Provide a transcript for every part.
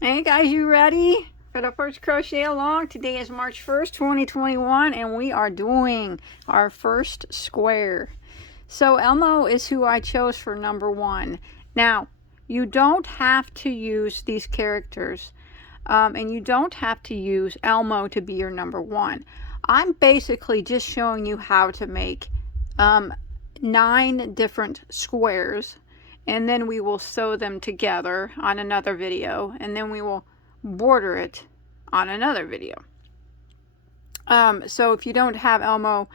Hey guys, you ready for the first crochet along? Today is March 1st, 2021, and we are doing our first square. So Elmo is who I chose for number 1. Now, you don't have to use these characters, and you don't have to use Elmo to be your number 1. I'm basically just showing you how to make 9 different squares, and then we will sew them together on another video, and then we will border it on another video. So if you don't have Elmo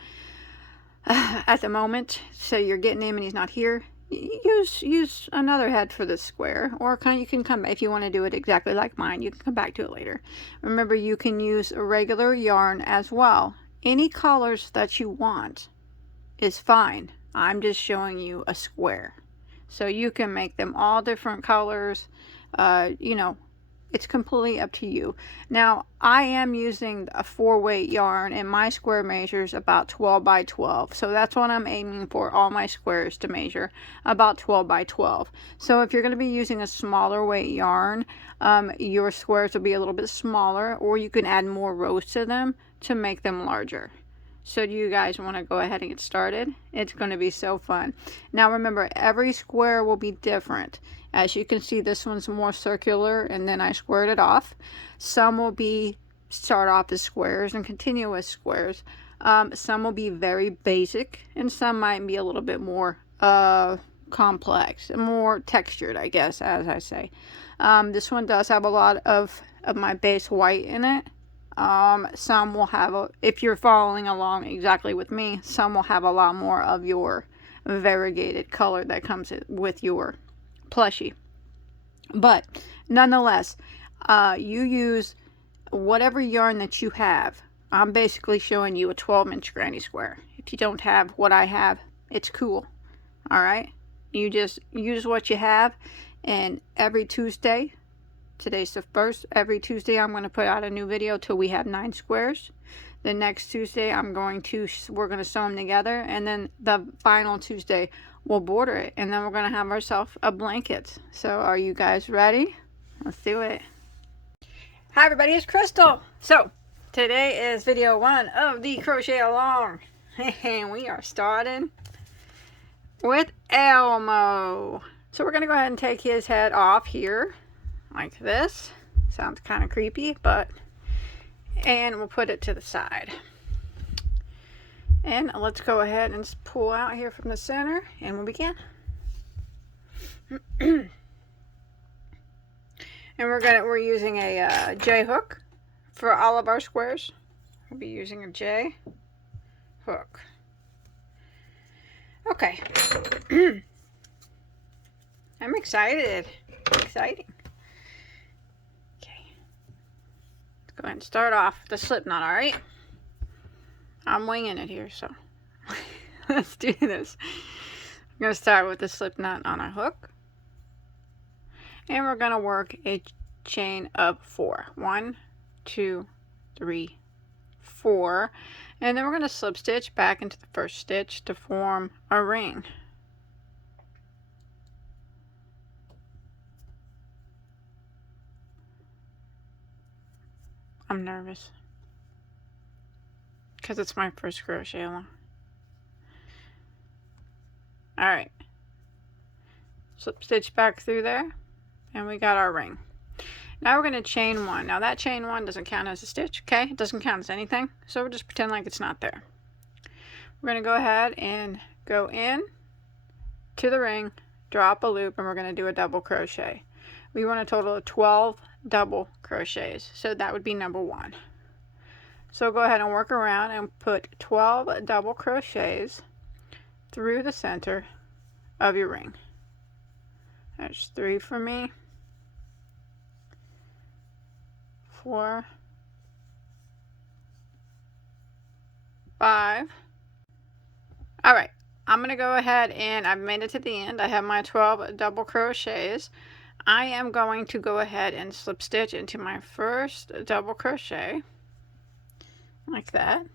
at the moment, so you're getting him and he's not here, use another head for this square, or you can come, if you want to do it exactly like mine, you can come back to it later. Remember, you can use a regular yarn as well. Any colors that you want is fine. I'm just showing you a square. So you can make them all different colors. You know, it's completely up to you. Now, I am using a 4-weight yarn, and my square measures about 12 by 12. So that's what I'm aiming for, all my squares to measure about 12 by 12. So if you're going to be using a smaller weight yarn, your squares will be a little bit smaller, or you can add more rows to them to make them larger. So do you guys want to go ahead and get started? It's going to be so fun. Now remember, every square will be different. As you can see, this one's more circular, and then I squared it off. Some will start off as squares and continue as squares. Some will be very basic, and some might be a little bit more complex, more textured, I guess, as I say. This one does have a lot of my base white in it. Some will have, if you're following along exactly with me, some will have a lot more of your variegated color that comes with your plushie. But nonetheless, you use whatever yarn that you have. I'm basically showing you a 12-inch granny square. If you don't have what I have, it's cool. Alright? You just use what you have, and every Tuesday, today's the 1st, every Tuesday I'm going to put out a new video till we have 9 squares. The next Tuesday we're going to sew them together, and then the final Tuesday we'll border it, and then we're going to have ourselves a blanket. So are you guys ready? Let's do it. Hi everybody, it's Crystal. So today is video 1 of the crochet along, and we are starting with Elmo. So we're going to go ahead and take his head off here like this. Sounds kind of creepy, and we'll put it to the side. And let's go ahead and pull out here from the center, and we'll begin. And we're using a J hook for all of our squares. We'll be using a J hook. Okay. I'm excited. Exciting. Go ahead and start off the slip knot, alright? I'm winging it here, so let's do this. I'm going to start with the slip knot on a hook. And we're going to work a chain of 4. 1, 2, 3, 4. And then we're going to slip stitch back into the first stitch to form a ring. I'm nervous because it's my first crochet along. Alright, slip stitch back through there, and we got our ring. Now we're going to chain 1. Now that chain 1 doesn't count as a stitch, okay? It doesn't count as anything, so we'll just pretend like it's not there. We're going to go ahead and go in to the ring, drop a loop, and we're going to do a double crochet. We want a total of 12 double crochets, so that would be number 1. So go ahead and work around and put 12 double crochets through the center of your ring. There's 3 for me, 4, 5. All right, I'm gonna go ahead, and I've made it to the end. I have my 12 double crochets. I am going to go ahead and slip stitch into my first double crochet like that,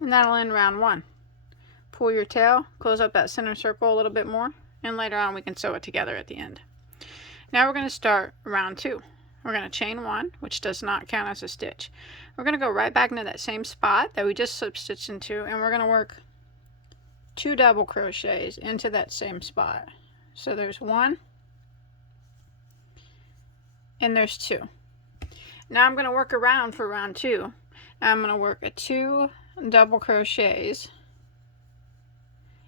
and that'll end round 1. Pull your tail, close up that center circle a little bit more, and later on we can sew it together at the end. Now we're going to start round 2. we're going to chain 1, which does not count as a stitch. We're going to go right back into that same spot that we just slip stitched into, and we're going to work 2 double crochets into that same spot. So there's 1 and there's 2. Now I'm going to work around for round 2. I'm going to work 2 double crochets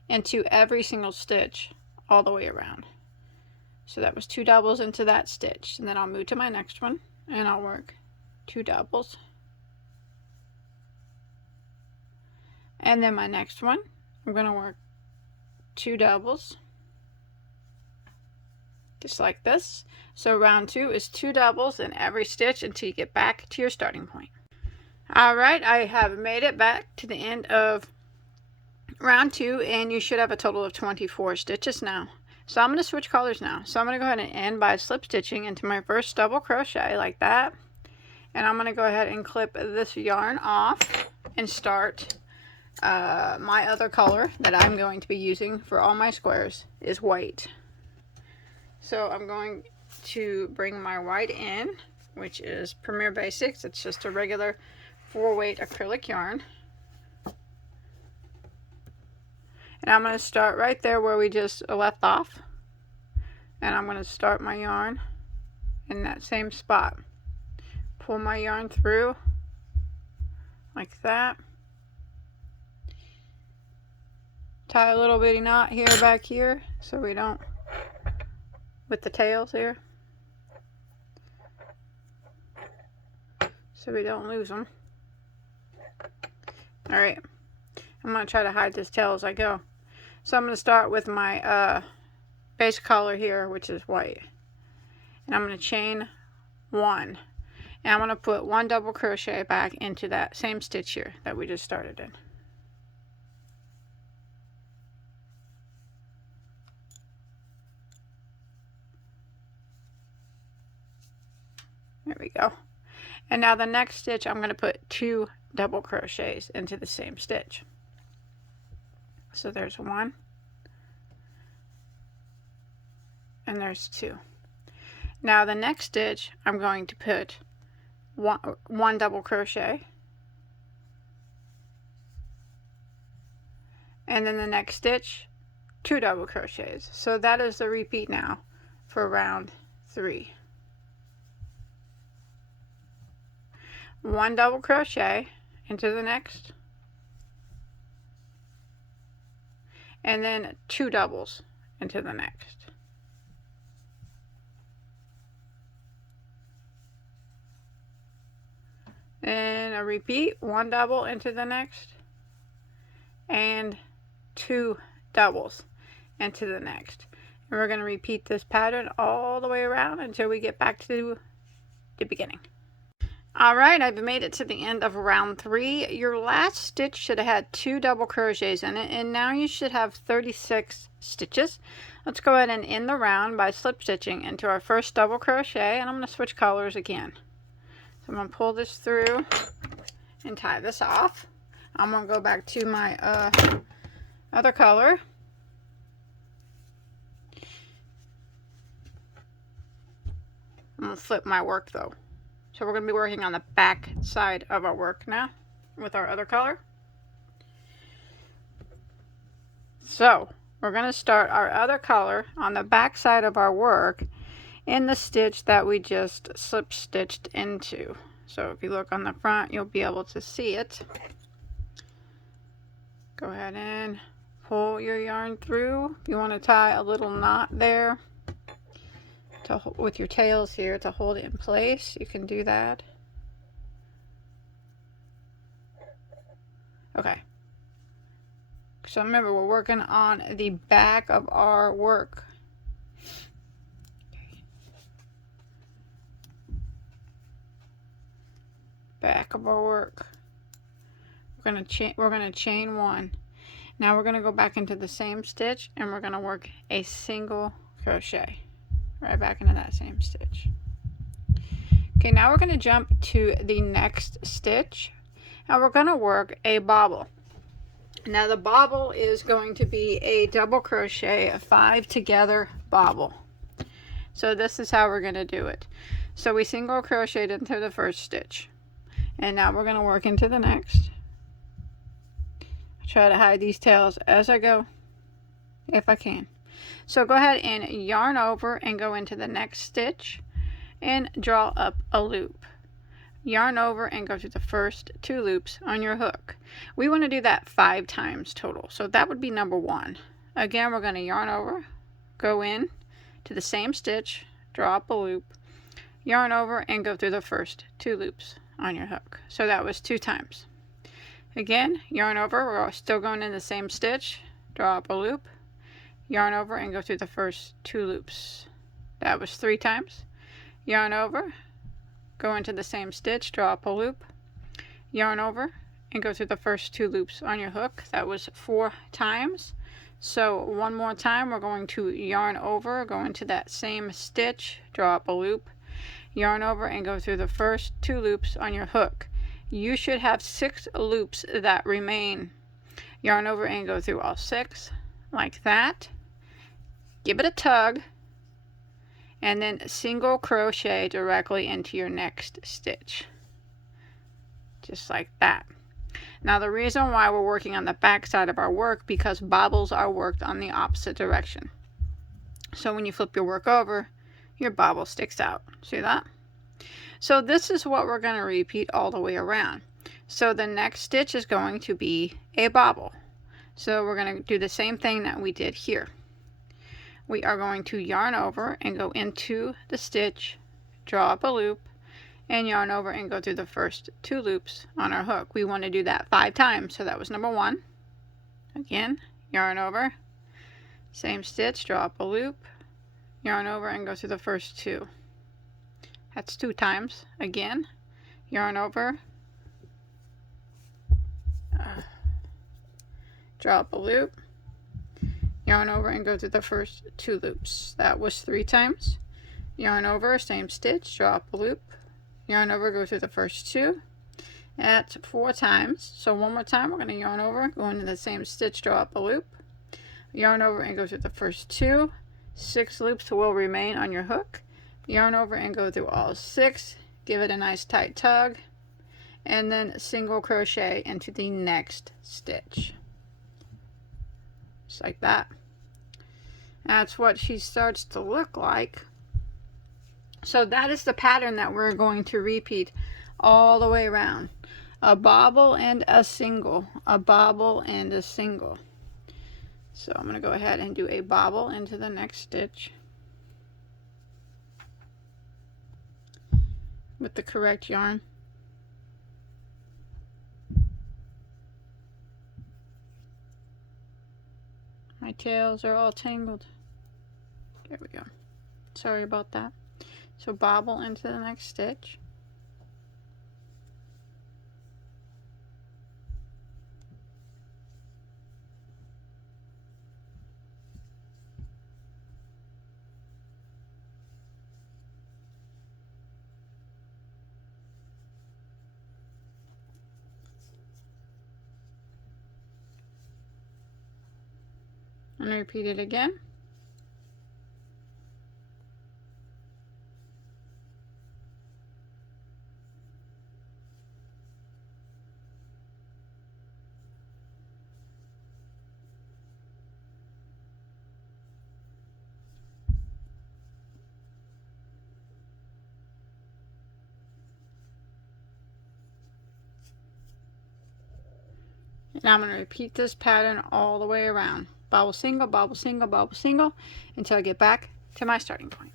into every single stitch all the way around. So that was 2 doubles into that stitch, and then I'll move to my next one and I'll work 2 doubles, and then my next one I'm going to work 2 doubles, just like this. So round 2 is 2 doubles in every stitch until you get back to your starting point. Alright, I have made it back to the end of round 2, and you should have a total of 24 stitches now. So I'm going to switch colors now. So I'm going to go ahead and end by slip stitching into my first double crochet like that. And I'm going to go ahead and clip this yarn off and start my other color that I'm going to be using for all my squares is white. So I'm going to bring my white in, which is Premier Basics. It's just a regular 4-weight acrylic yarn. And I'm going to start right there where we just left off. And I'm going to start my yarn in that same spot. Pull my yarn through like that. Tie a little bitty knot here back here so we don't, with the tails here, so we don't lose them. Alright, I'm going to try to hide this tail as I go. So I'm going to start with my base color here, which is white. And I'm going to chain 1. And I'm going to put 1 double crochet back into that same stitch here that we just started in. There we go. And now the next stitch, I'm going to put 2 double crochets into the same stitch. So there's 1 and there's 2. Now the next stitch, I'm going to put one double crochet, and then the next stitch 2 double crochets. So that is the repeat now for round 3. 1 double crochet into the next, and then 2 doubles into the next. And a repeat, 1 double into the next, and 2 doubles into the next. And we're going to repeat this pattern all the way around until we get back to the beginning. Alright, I've made it to the end of round 3. Your last stitch should have had 2 double crochets in it, and now you should have 36 stitches. Let's go ahead and end the round by slip stitching into our first double crochet, and I'm going to switch colors again. So I'm going to pull this through and tie this off. I'm going to go back to my other color. I'm going to flip my work though. So we're going to be working on the back side of our work now with our other color. So we're going to start our other color on the back side of our work in the stitch that we just slip stitched into. So if you look on the front, you'll be able to see it. Go ahead and pull your yarn through. If you want to tie a little knot there with your tails here to hold it in place, you can do that. Okay. So remember, we're working on the back of our work. Back of our work. We're gonna chain 1. Now we're gonna go back into the same stitch and we're gonna work a single crochet right back into that same stitch. Okay, now we're gonna jump to the next stitch and we're gonna work a bobble. Now the bobble is going to be a double crochet, a 5 together bobble. So this is how we're gonna do it. So we single crocheted into the first stitch, and now we're going to work into the next. Try to hide these tails as I go, if I can. So go ahead and yarn over and go into the next stitch and draw up a loop. Yarn over and go through the first 2 loops on your hook. We want to do that 5 times total, so that would be number 1. Again, we're going to yarn over, go in to the same stitch, draw up a loop, yarn over and go through the first 2 loops on your hook. So that was 2 times. Again, yarn over, we're still going in the same stitch, draw up a loop, yarn over and go through the first 2 loops. That was 3 times. Yarn over, go into the same stitch, draw up a loop, yarn over and go through the first 2 loops on your hook. That was 4 times. So one more time, we're going to yarn over, go into that same stitch, draw up a loop, yarn over and go through the first 2 loops on your hook. You should have 6 loops that remain. Yarn over and go through all 6 like that. Give it a tug, and then single crochet directly into your next stitch, just like that. Now the reason why we're working on the back side of our work, because bobbles are worked on the opposite direction. So when you flip your work over, your bobble sticks out. See that? So this is what we're going to repeat all the way around. So the next stitch is going to be a bobble. So we're going to do the same thing that we did here. We are going to yarn over and go into the stitch, draw up a loop, and yarn over and go through the first 2 loops on our hook. We want to do that 5 times. So that was number 1. Again, yarn over, same stitch, draw up a loop, yarn over and go through the first 2. That's 2 times. Again, yarn over, draw up a loop, yarn over and go through the first 2 loops. That was 3 times. Yarn over, same stitch, draw up a loop, yarn over, go through the first 2. That's 4 times. So one more time, we're going to yarn over, go into the same stitch, draw up a loop, yarn over and go through the first 2. 6 loops will remain on your hook. Yarn over and go through all 6. Give it a nice tight tug, and then single crochet into the next stitch, just like that. That's what she starts to look like. So that is the pattern that we're going to repeat all the way around. A bobble and a single, a bobble and a single. So I'm going to go ahead and do a bobble into the next stitch with the correct yarn. My tails are all tangled. There we go. Sorry about that. So bobble into the next stitch. And repeat it again. And I'm going to repeat this pattern all the way around. Bobble single, bobble single, bobble single, until I get back to my starting point.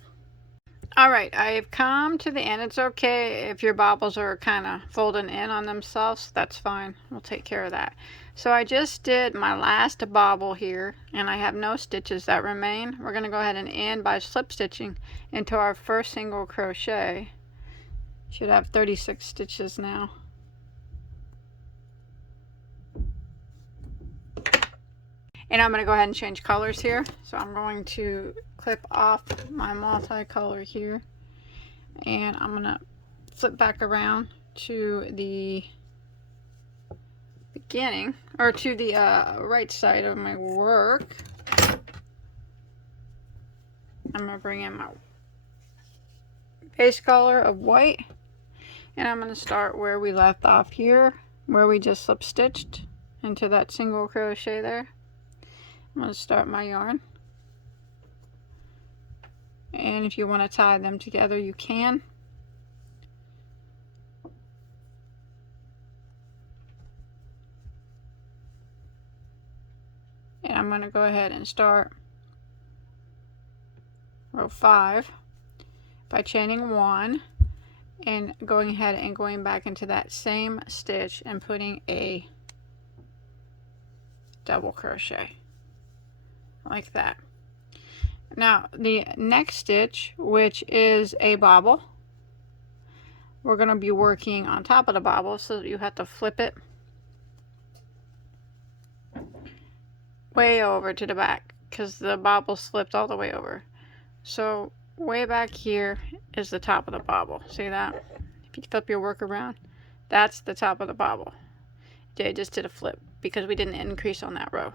Alright, I've come to the end. It's okay if your bobbles are kind of folding in on themselves. That's fine. We'll take care of that. So I just did my last bobble here, and I have no stitches that remain. We're going to go ahead and end by slip stitching into our first single crochet. Should have 36 stitches now. And I'm going to go ahead and change colors here. So I'm going to clip off my multicolor here. And I'm going to flip back around to the beginning, or to the right side of my work. I'm going to bring in my base color of white, and I'm going to start where we left off here, where we just slip stitched into that single crochet there. I'm going to start my yarn, and if you want to tie them together you can. And I'm going to go ahead and start row 5 by chaining 1 and going ahead and going back into that same stitch and putting a double crochet like that. Now the next stitch, which is a bobble, we're going to be working on top of the bobble, so you have to flip it way over to the back because the bobble slipped all the way over. So way back here is the top of the bobble. See that? If you flip your work around, that's the top of the bobble. I just did a flip because we didn't increase on that row.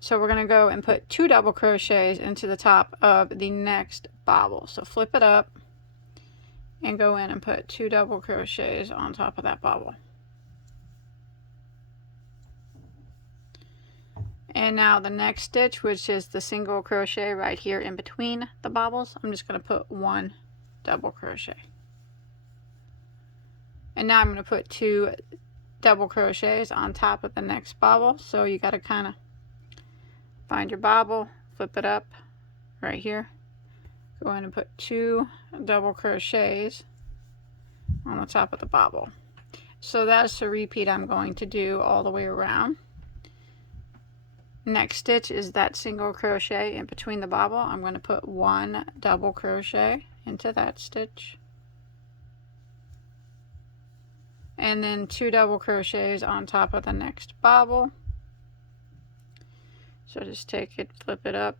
So we're going to go and put 2 double crochets into the top of the next bobble. So flip it up and go in and put 2 double crochets on top of that bobble. And now the next stitch, which is the single crochet right here in between the bobbles, I'm just going to put 1 double crochet. And now I'm going to put 2 double crochets on top of the next bobble. So you got to kind of find your bobble, flip it up right here, go in and put 2 double crochets on the top of the bobble. So that's a repeat I'm going to do all the way around. Next stitch is that single crochet in between the bobble. I'm going to put 1 double crochet into that stitch, and then 2 double crochets on top of the next bobble. So just take it, flip it up,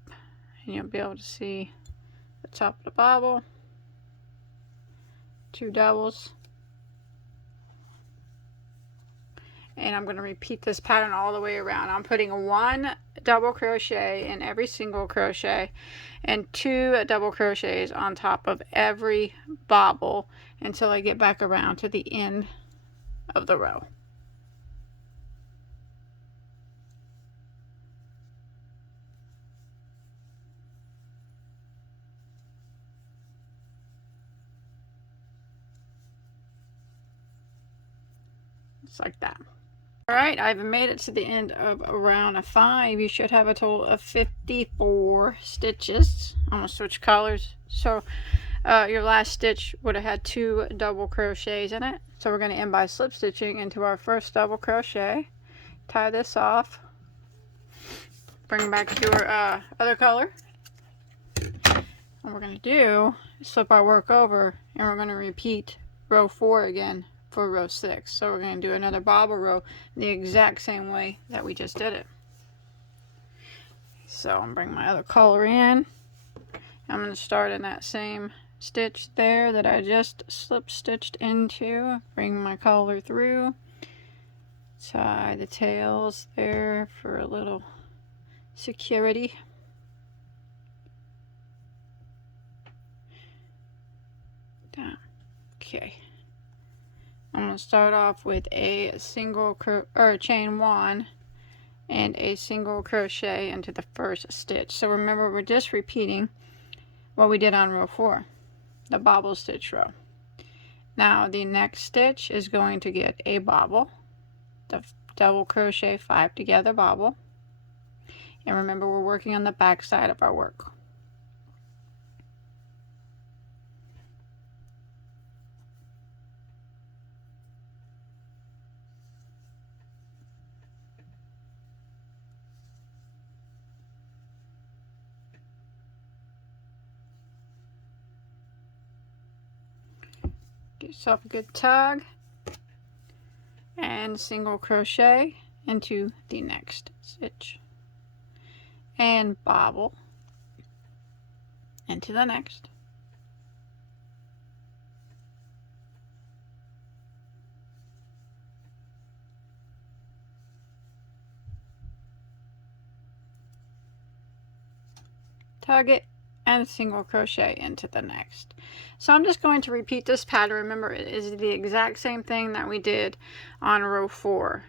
and you'll be able to see the top of the bobble. 2 doubles. And I'm going to repeat this pattern all the way around. I'm putting 1 double crochet in every single crochet and 2 double crochets on top of every bobble until I get back around to the end of the row. Just like that. Alright, I've made it to the end of round 5. You should have a total of 54 stitches. I'm going to switch colors. So your last stitch would have had 2 double crochets in it. So we're going to end by slip stitching into our first double crochet. Tie this off. Bring back your other color. What we're going to do is flip our work over, and we're going to repeat row 4 again for row 6. So we're going to do another bobble row the exact same way that we just did it. So I'm going to bring my other color in. I'm going to start in that same stitch there that I just slip stitched into. Bring my color through. Tie the tails there for a little security. Down. Okay. I'm going to start off with a single chain 1 and a single crochet into the first stitch. So remember, we're just repeating what we did on row 4, the bobble stitch row. Now the next stitch is going to get a bobble, the double crochet 5 together bobble, and remember we're working on the back side of our work. Get yourself a good tug and single crochet into the next stitch and bobble into the next. Tug it and single crochet into the next. So I'm just going to repeat this pattern. Remember, it is the exact same thing that we did on row 4.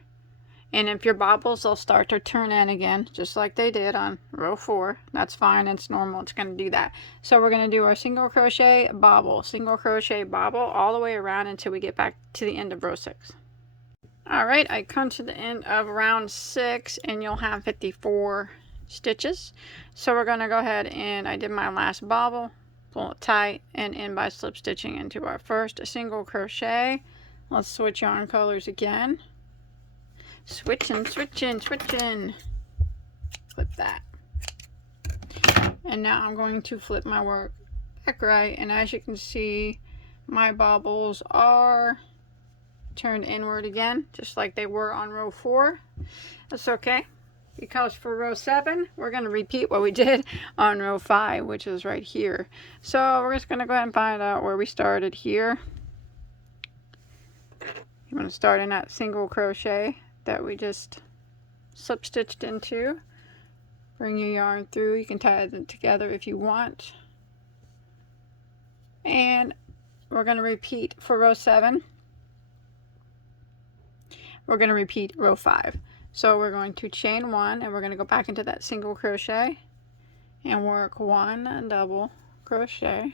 And if your bobbles, they'll start to turn in again, just like they did on row 4. That's fine, it's normal, it's going to do that. So we're going to do our single crochet, bobble, single crochet, bobble, all the way around until we get back to the end of row 6. Alright, I come to the end of round 6, and you'll have 54 stitches. So we're going to go ahead, and I did my last bobble, pull it tight, and end by slip stitching into our first single crochet. Let's switch yarn colors again. Switching, switching, switching. Flip that. And now I'm going to flip my work back right, and as you can see, my bobbles are turned inward again, just like they were on row 4. That's okay, because for row 7, we're going to repeat what we did on row 5, which is right here. So we're just going to go ahead and find out where we started here. You want to start in that single crochet that we just slip stitched into. Bring your yarn through. You can tie them together if you want. And we're going to repeat for row 7. We're going to repeat row 5. So we're going to chain 1, and we're going to go back into that single crochet and work 1 double crochet.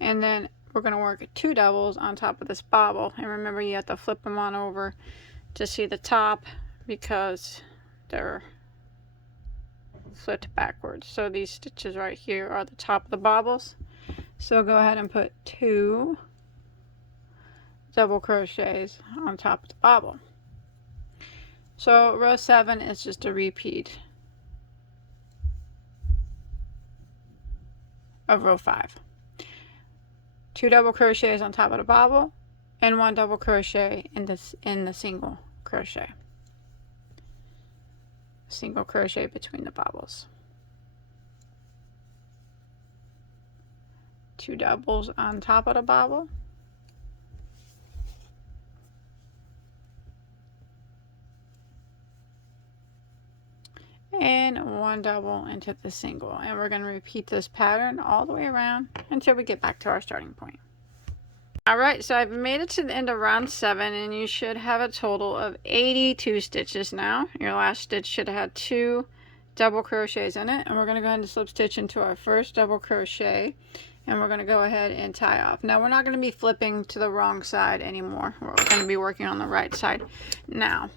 And then we're going to work 2 doubles on top of this bobble. And remember, you have to flip them on over to see the top because they're flipped backwards. So these stitches right here are the top of the bobbles. So go ahead and put 2 double crochets on top of the bobble. So row 7 is just a repeat of row 5. 2 double crochets on top of the bobble, and 1 double crochet in the single crochet. Single crochet between the bobbles. 2 doubles on top of the bobble. And 1 double into the single, and we're going to repeat this pattern all the way around until we get back to our starting point. Alright, so I've made it to the end of round 7, and you should have a total of 82 stitches now. Your last stitch should have had 2 double crochets in it, and we're going to go ahead and slip stitch into our first double crochet, and we're going to go ahead and tie off. Now we're not going to be flipping to the wrong side anymore. We're going to be working on the right side now.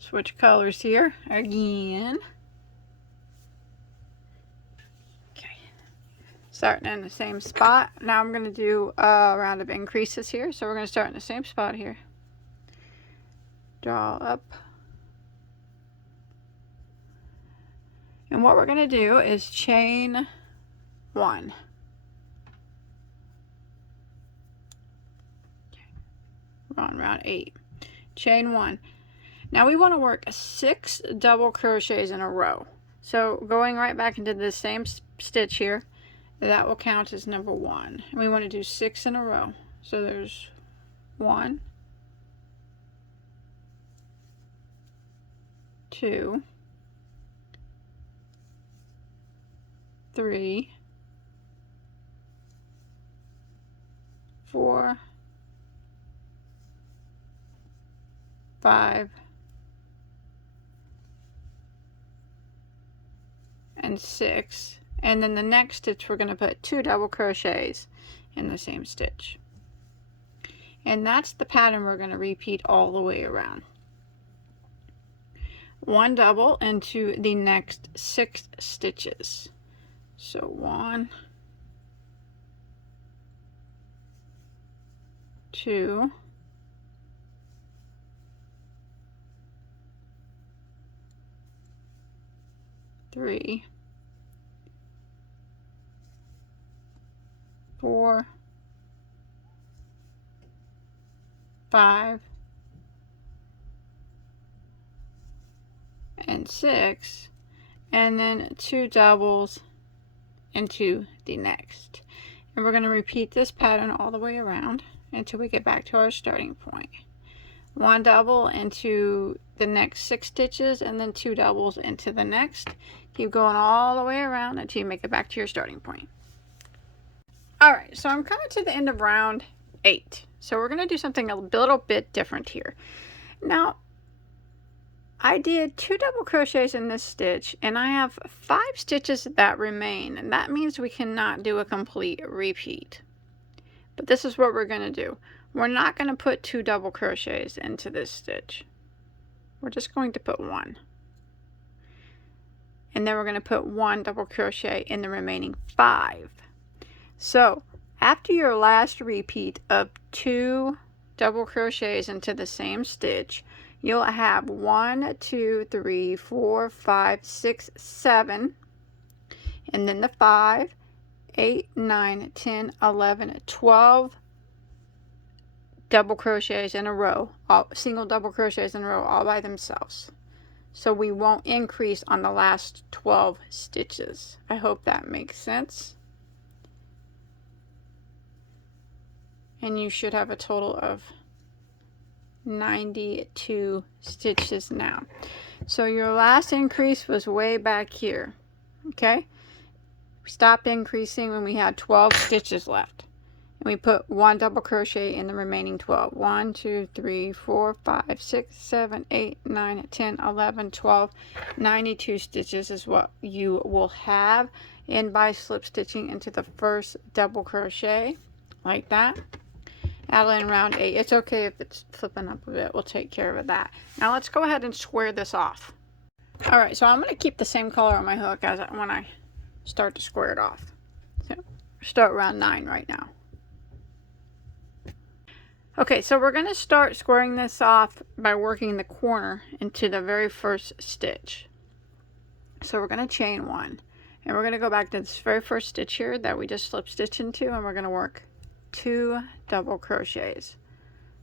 Switch colors here again. Okay, starting in the same spot. Now I'm going to do a round of increases here. So we're going to start in the same spot here. Draw up. And what we're going to do is chain 1. Okay. We're on round 8. Chain 1. Now we want to work 6 double crochets in a row. So going right back into the same stitch here, that will count as number 1. And we want to do 6 in a row. So there's 1, 2, 3, 4, 5, and 6, and then the next stitch we're going to put 2 double crochets in the same stitch, and that's the pattern we're going to repeat all the way around. 1 double into the next 6 stitches. So 1, 2, 3, 4, 5, and 6, and then 2 doubles into the next. And we're going to repeat this pattern all the way around until we get back to our starting point. 1 double into the next 6 stitches, and then 2 doubles into the next. Keep going all the way around until you make it back to your starting point. Alright, so I'm coming to the end of round 8. So we're going to do something a little bit different here. Now, I did 2 double crochets in this stitch, and I have 5 stitches that remain, and that means we cannot do a complete repeat. But this is what we're going to do. We're not going to put 2 double crochets into this stitch. We're just going to put 1. And then we're going to put 1 double crochet in the remaining 5. So, after your last repeat of 2 double crochets into the same stitch, you'll have 1, 2, 3, 4, 5, 6, 7, and then the 5, 8, 9, 10, 11, 12 double crochets in a row, single double crochets in a row all by themselves. So we won't increase on the last 12 stitches. I hope that makes sense. And you should have a total of 92 stitches now. So your last increase was way back here. Okay? We stopped increasing when we had 12 stitches left. And we put 1 double crochet in the remaining 12. 1, 2, 3, 4, 5, 6, 7, 8, 9, 10, 11, 12. 92 stitches is what you will have. And by slip stitching into the first double crochet, like that. Add in round 8. It's okay if it's flipping up a bit. We'll take care of that. Now let's go ahead and square this off. Alright, so I'm going to keep the same color on my hook as when I start to square it off. So start round 9 right now. Okay, so we're going to start squaring this off by working the corner into the very first stitch. So we're going to chain 1. And we're going to go back to this very first stitch here that we just slip stitched into, and we're going to work 2 double crochets.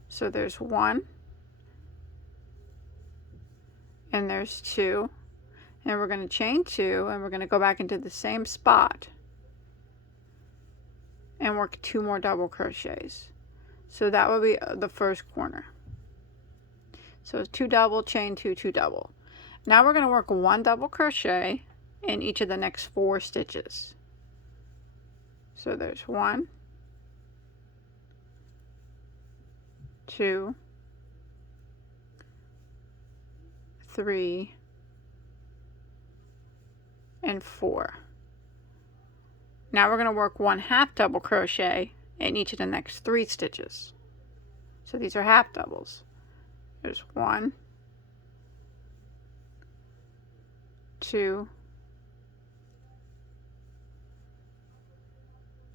So there's 1, and there's 2, and we're going to chain 2, and we're going to go back into the same spot and work 2 more double crochets. So that will be the first corner. So 2 double, chain 2, 2 double. Now we're going to work 1 double crochet in each of the next 4 stitches. So there's 1, 2, 3, and 4. Now we're going to work 1 half double crochet in each of the next 3 stitches. So these are half doubles. There's 1, 2,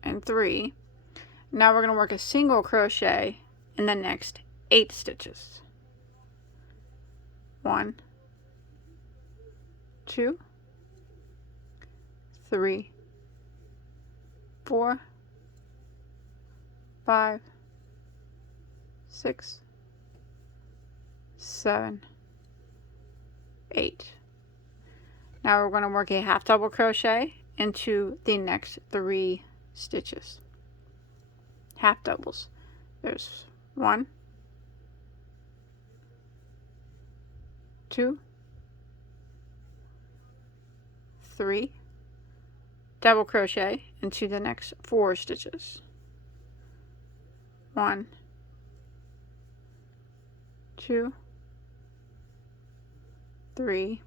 and 3. Now we're going to work a single crochet in the next 8 stitches. 1, 2, 3, 4, 5, 6, 7, 8. Now we're going to work a half double crochet into the next 3 stitches. Half doubles. There's 1, 2, 3, double crochet into the next 4 stitches. 1, 2, 3,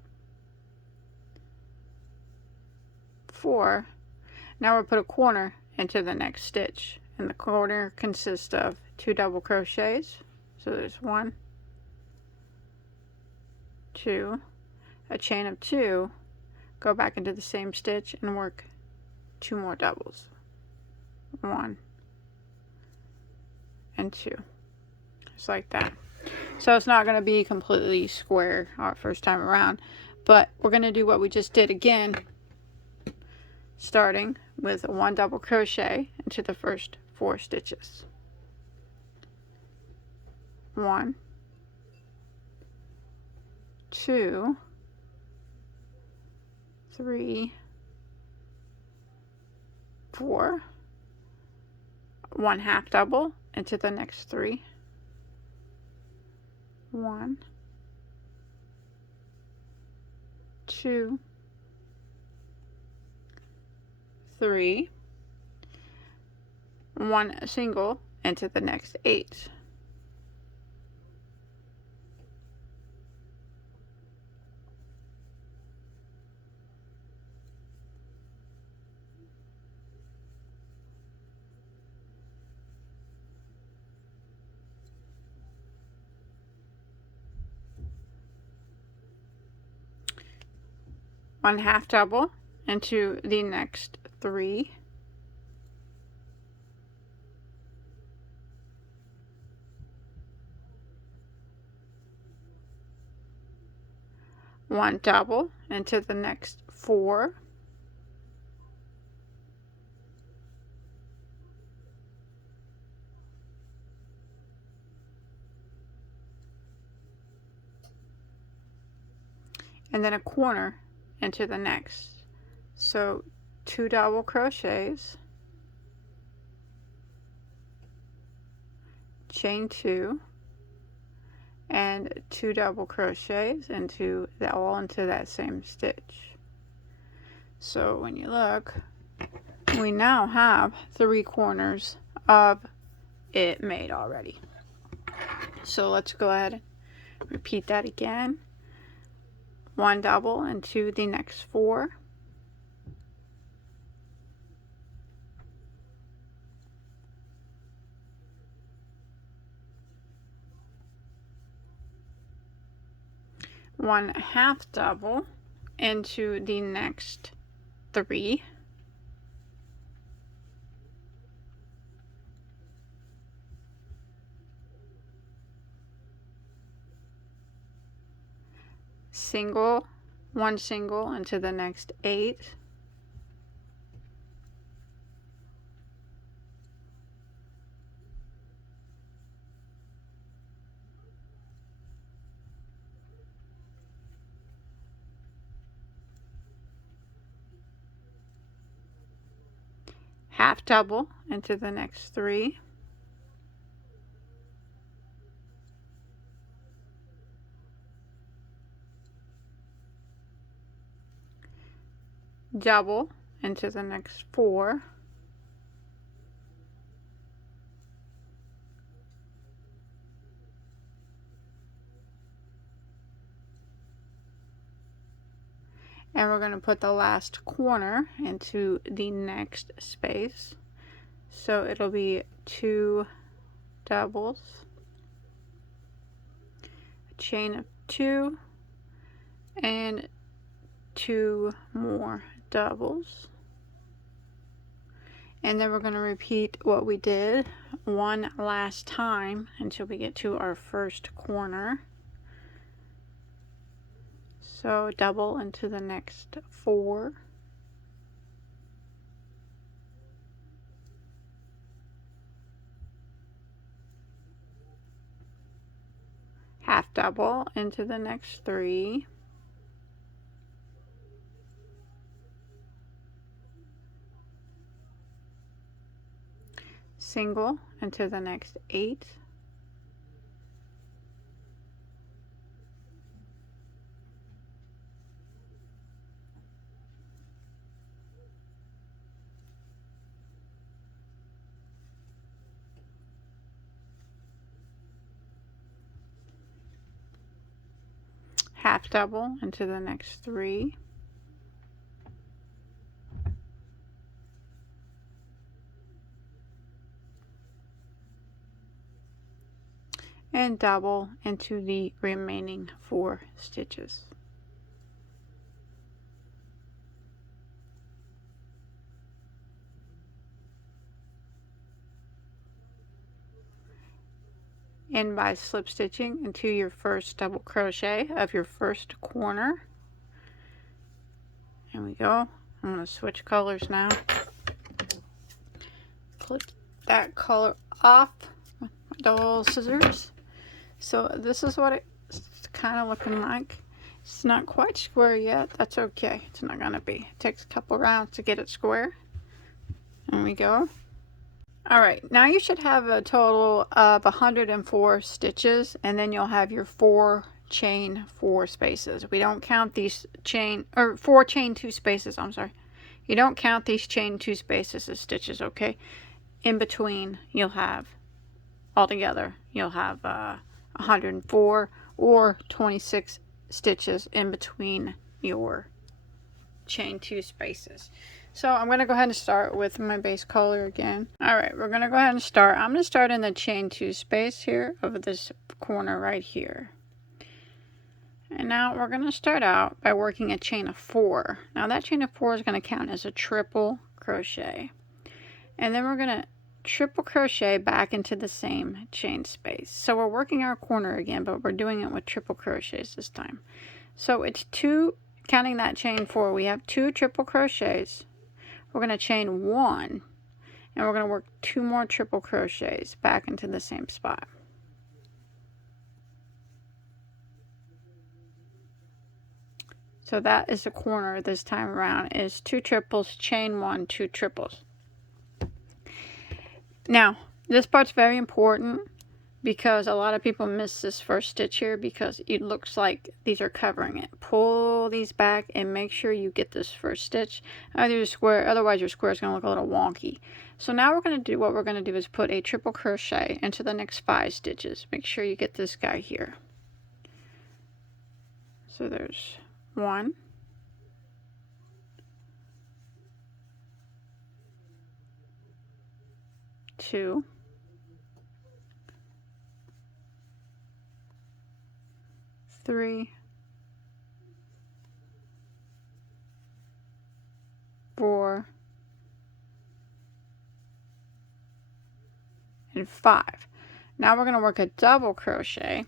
4. Now we'll put a corner into the next stitch, and the corner consists of 2 double crochets. So there's 1, 2, a chain of 2, go back into the same stitch and work 2 more doubles. 1 and 2, just like that. So it's not going to be completely square our first time around, but we're going to do what we just did again, starting with 1 double crochet into the first 4 stitches. 1, 2, 3, 4, 1 half double into the next 3, 1, 2, 3, 1 single into the next 8. One half double into the next 3, one double into the next 4, and then a corner into the next. So 2 double crochets, chain 2, and 2 double crochets into that, all into that same stitch. So when you look, we now have 3 corners of it made already. So let's go ahead and repeat that again. 1 double into the next 4, one half double into the next 3, single, 1 single into the next 8, half double into the next 3, double into the next 4, and we're going to put the last corner into the next space. So it'll be 2 doubles, a chain of 2, and 2 more doubles. And then we're going to repeat what we did one last time until we get to our first corner. So double into the next 4, half double into the next 3, single into the next 8, half double into the next 3, and double into the remaining 4 stitches. And by slip stitching into your first double crochet of your first corner. There we go. I'm going to switch colors now. Clip that color off with my double scissors. So this is what it's kind of looking like. It's not quite square yet. That's okay. It's not going to be. It takes a couple rounds to get it square. There we go. Alright, now you should have a total of 104 stitches, and then you'll have your 4 chain 4 spaces. We don't count these chain, or 4 chain 2 spaces, I'm sorry. You don't count these chain 2 spaces as stitches, okay? In between, you'll have, altogether, you'll have 104 or 26 stitches in between your chain 2 spaces. So I'm going to go ahead and start with my base color again. Alright, we're going to go ahead and start. I'm going to start in the chain 2 space here of this corner right here. And now we're going to start out by working a chain of 4. Now that chain of 4 is going to count as a triple crochet. And then we're going to triple crochet back into the same chain space. So we're working our corner again, but we're doing it with triple crochets this time. So it's 2, counting that chain 4, we have 2 triple crochets. We're going to chain 1, and we're going to work 2 more triple crochets back into the same spot. So that is the corner this time around, is 2 triples, chain 1, 2 triples. Now, this part's very important because a lot of people miss this first stitch here because it looks like these are covering it. Pull these back and make sure you get this first stitch. Either your square, otherwise your square is going to look a little wonky. So now we're going to do, what we're going to do is put a triple crochet into the next 5 stitches. Make sure you get this guy here. So there's 1, 2, 3, 4, and 5. Now we're going to work a double crochet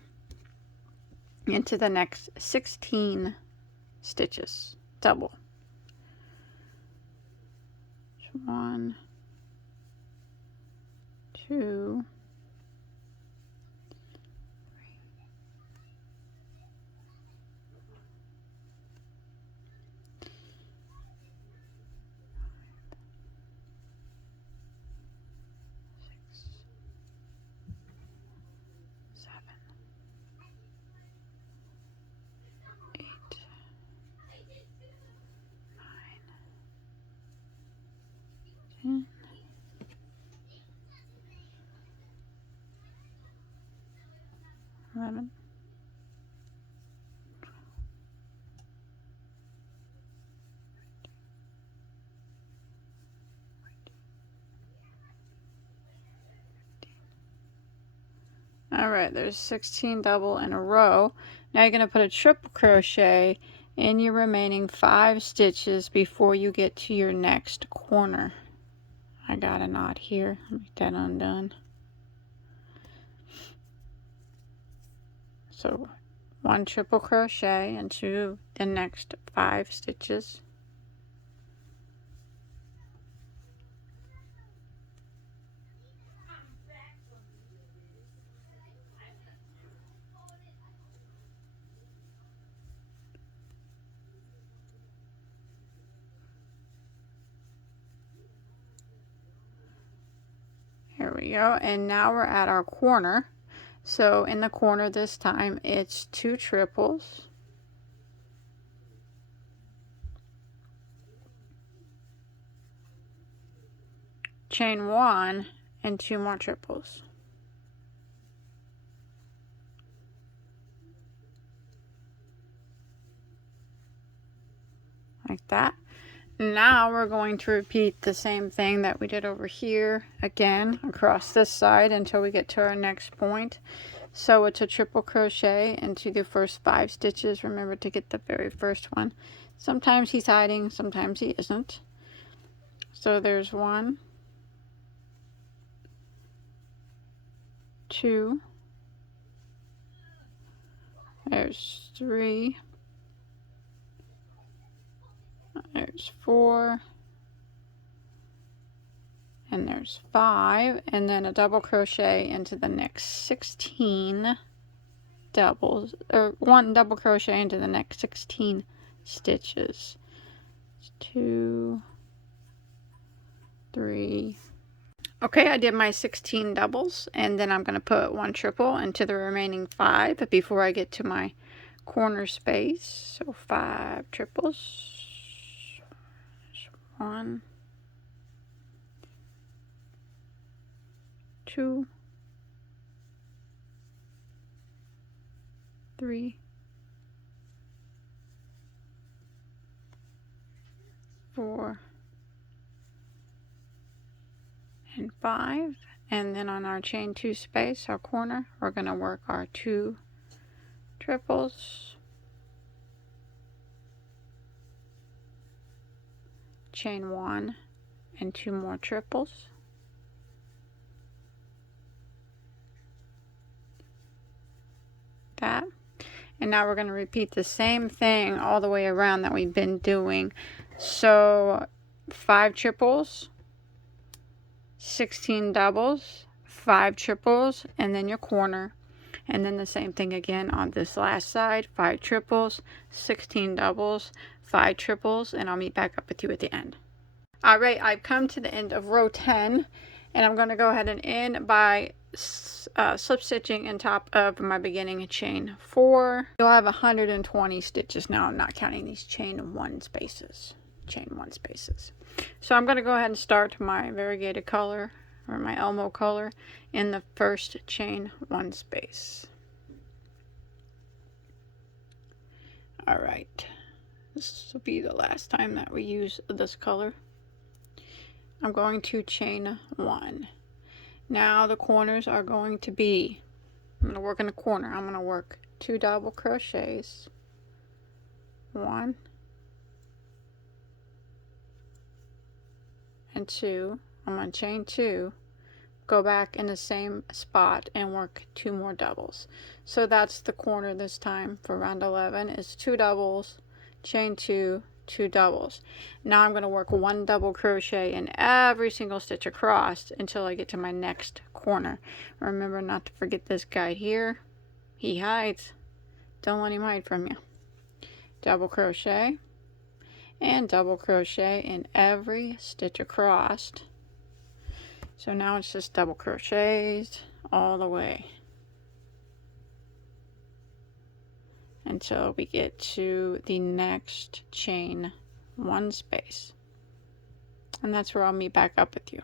into the next 16 stitches. Double. 1, 2, 10, 11, 15. Alright, there's 16 double in a row. Now you're going to put a triple crochet in your remaining 5 stitches before you get to your next corner. I got a knot here. Let me get that undone. So 1 triple crochet into the next 5 stitches. Here we go, and now we're at our corner. So in the corner this time it's 2 triples, chain 1, and 2 more triples. Like that. Now we're going to repeat the same thing that we did over here again across this side until we get to our next point. So it's a triple crochet into the first 5 stitches. Remember to get the very first one. Sometimes he's hiding, sometimes he isn't. So there's 1, 2, there's 3, there's 4, and there's 5, and then a double crochet into the next 16 doubles, or 1 double crochet into the next 16 stitches. 2, 3, Okay, I did my 16 doubles, and then I'm going to put 1 triple into the remaining 5 before I get to my corner space. So 5 triples. 1, 2, 3, 4, and 5. And then on our chain 2 space, our corner, we're going to work our 2 triples, chain 1 and 2 more triples, that. And now we're going to repeat the same thing all the way around that we've been doing. So 5 triples, 16 doubles, 5 triples, and then your corner. And then the same thing again on this last side, 5 triples, 16 doubles, 5 triples, and I'll meet back up with you at the end. Alright, I've come to the end of row 10, and I'm going to go ahead and end by slip stitching in top of my beginning chain 4. You'll have 120 stitches now. I'm not counting these chain 1 spaces. So I'm going to go ahead and start my variegated color, or my Elmo color, in the first chain 1 space. Alright, this will be the last time that we use this color. I'm going to chain 1. Now the corners are going to be, I'm going to work in the corner. I'm going to work 2 double crochets, 1 and 2. I'm going to chain 2, go back in the same spot and work 2 more doubles. So that's the corner this time for round 11 is 2 doubles, chain 2, 2 doubles. Now I'm going to work 1 double crochet in every single stitch across until I get to my next corner. Remember not to forget this guy here. He hides. Don't let him hide from you. Double crochet and double crochet in every stitch across. So now it's just double crochets all the way until we get to the next chain 1 space, and that's where I'll meet back up with you.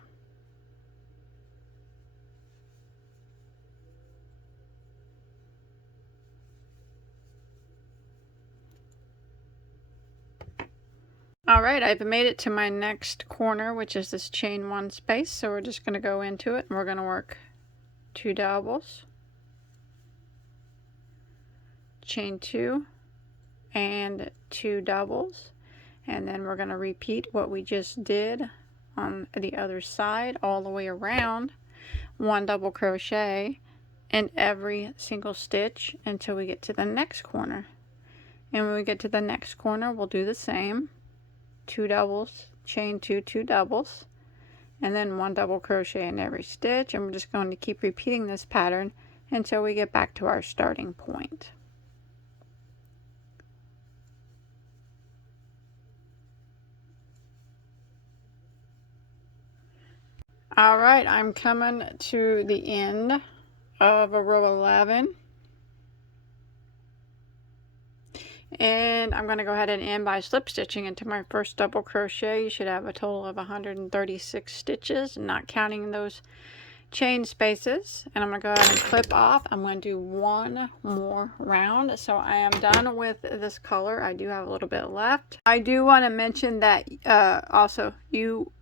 Alright, I've made it to my next corner, which is this chain 1 space, so we're just going to go into it and we're going to work 2 doubles, chain 2 and 2 doubles, and then we're going to repeat what we just did on the other side all the way around. 1 double crochet in every single stitch until we get to the next corner. And when we get to the next corner, we'll do the same. 2 doubles, chain 2, 2 doubles, and then 1 double crochet in every stitch, and we're just going to keep repeating this pattern until we get back to our starting point. Alright, I'm coming to the end of row 11. And I'm going to go ahead and end by slip stitching into my first double crochet. You should have a total of 136 stitches, not counting those chain spaces. And I'm going to go ahead and clip off. I'm going to do 1 more round. So I am done with this color. I do have a little bit left. I do want to mention that also you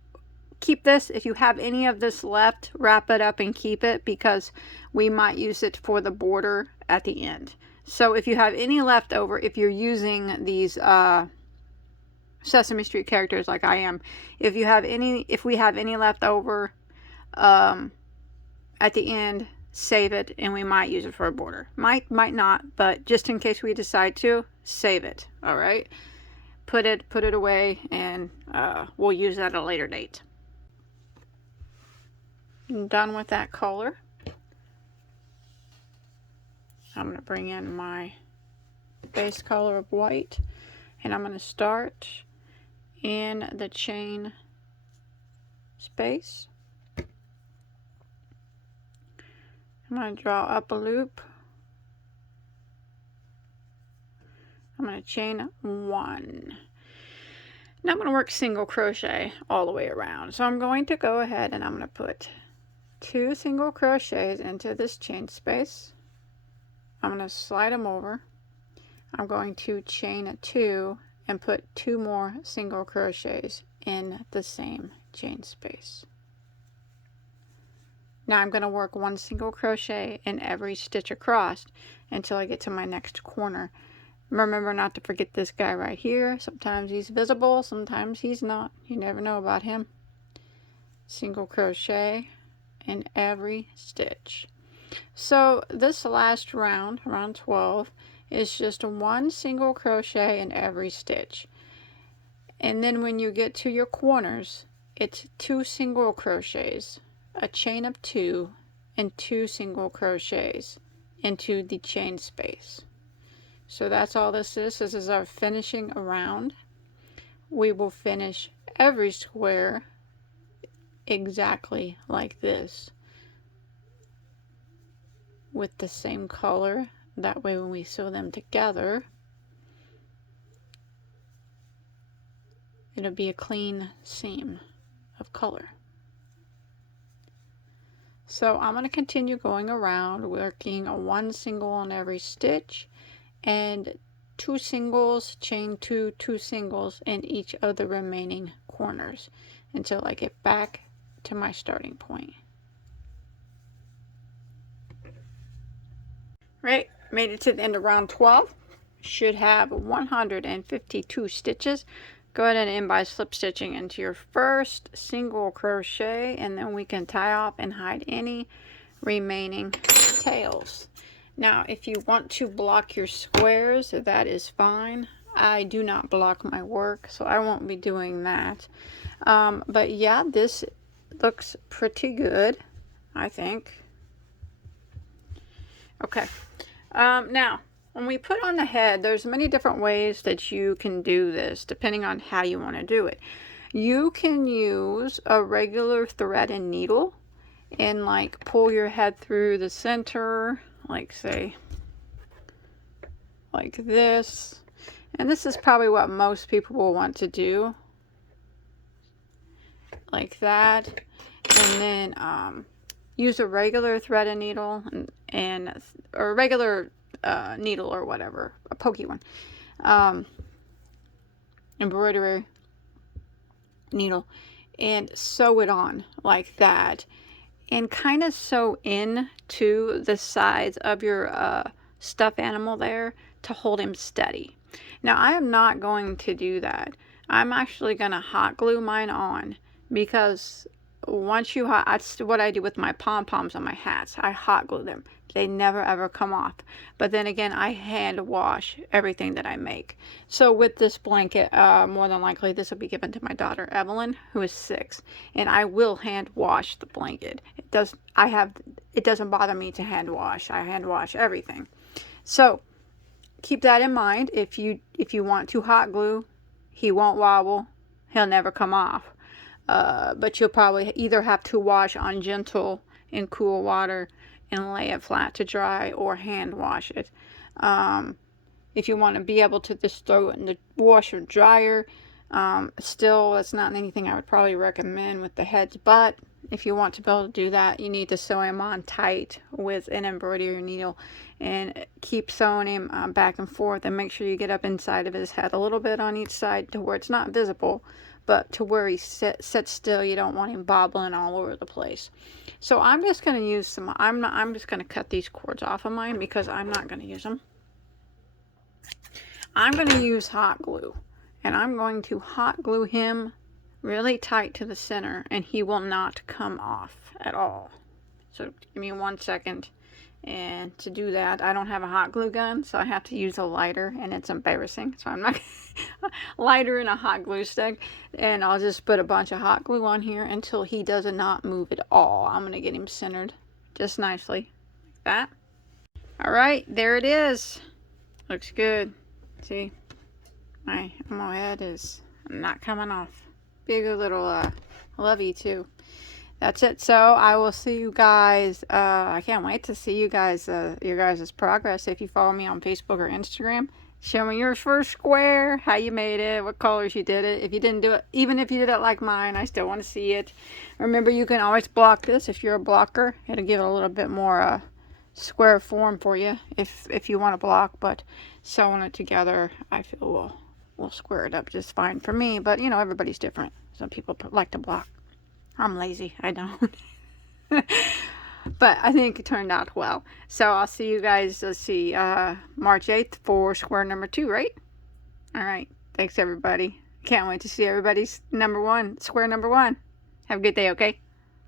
keep this. If you have any of this left, wrap it up and keep it, because we might use it for the border at the end. So if you have any left over, if you're using these Sesame Street characters like I am, if we have any left over at the end, save it, and we might use it for a border. Might not, but just in case we decide to, save it. All right, put it away, and we'll use that at a later date. I'm done with that color. I'm going to bring in my base color of white, and I'm going to start in the chain space, I'm going to draw up a loop. I'm going to chain 1. Now I'm going to work single crochet all the way around. So I'm going to go ahead and I'm going to put 2 single crochets into this chain space. I'm going to slide them over. I'm going to chain 2 and put 2 more single crochets in the same chain space. Now I'm going to work 1 single crochet in every stitch across until I get to my next corner. Remember not to forget this guy right here. Sometimes he's visible, sometimes he's not. You never know about him. Single crochet in every stitch. So this last round, round 12, is just 1 single crochet in every stitch. And then when you get to your corners, it's 2 single crochets, a chain of 2, and 2 single crochets into the chain space. So that's all this is. This is our finishing round. We will finish every square exactly like this with the same color. That way when we sew them together, it'll be a clean seam of color. So I'm going to continue going around working a 1 single on every stitch and 2 singles, chain 2, 2 singles in each of the remaining corners until I get back to my starting point. Right, made it to the end of round 12. Should have 152 stitches. Go ahead and end by slip stitching into your first single crochet, and then we can tie off and hide any remaining tails. Now if you want to block your squares, that is fine. I do not block my work, so I won't be doing that. But yeah, this looks pretty good, I think. Okay. Now, when we put on the head, there's many different ways that you can do this, depending on how you want to do it. You can use a regular thread and needle and like pull your head through the center, like say, like this. And this is probably what most people will want to do. Like that. And then use a regular thread and needle or a regular needle or whatever, a pokey one, embroidery needle, and sew it on like that, and kind of sew in to the sides of your stuffed animal there to hold him steady. Now I am not going to do that. I'm actually going to hot glue mine on, because once you that's what I do with my pom-poms on my hats. I hot glue them. They never ever come off. But then again, I hand wash everything that I make. So with this blanket, more than likely this will be given to my daughter Evelyn, who is 6, and I will hand wash the blanket. It doesn't bother me to hand wash. I hand wash everything. So keep that in mind. If you want to hot glue, he won't wobble. He'll never come off. But you'll probably either have to wash on gentle and cool water and lay it flat to dry, or hand wash it. If you want to be able to just throw it in the washer dryer, still that's not anything I would probably recommend with the heads, but if you want to be able to do that, you need to sew him on tight with an embroidery needle and keep sewing him back and forth, and make sure you get up inside of his head a little bit on each side to where it's not visible, but to where he sits still. You don't want him bobbling all over the place. So I'm just going to use some, I'm just going to cut these cords off of mine because I'm not going to use them. I'm going to use hot glue, and I'm going to hot glue him really tight to the center, and he will not come off at all. So give me 1 second. And to do that, I don't have a hot glue gun, so I have to use a lighter, and it's embarrassing. So I'm not lighter and a hot glue stick, and I'll just put a bunch of hot glue on here until he does not move at all. I'm going to get him centered just nicely like that. All right, there it is. Looks good. See, my ammo head is not coming off. Big little lovey too. that's it. So I will see you guys. I can't wait to see you guys, your guys' progress. If you follow me on Facebook or Instagram, show me your first square, how you made it, what colors you did it. If you didn't do it, even if you did it like mine, I still want to see it. Remember, you can always block this if you're a blocker. It'll give it a little bit more square form for you if you want to block. But sewing it together, I feel will square it up just fine for me. But you know, everybody's different. Some people like to block. I'm lazy. I don't. But I think it turned out well. So I'll see you guys, let's see, March 8th for square number 2, right? All right. Thanks, everybody. Can't wait to see everybody's square number 1. Have a good day, okay?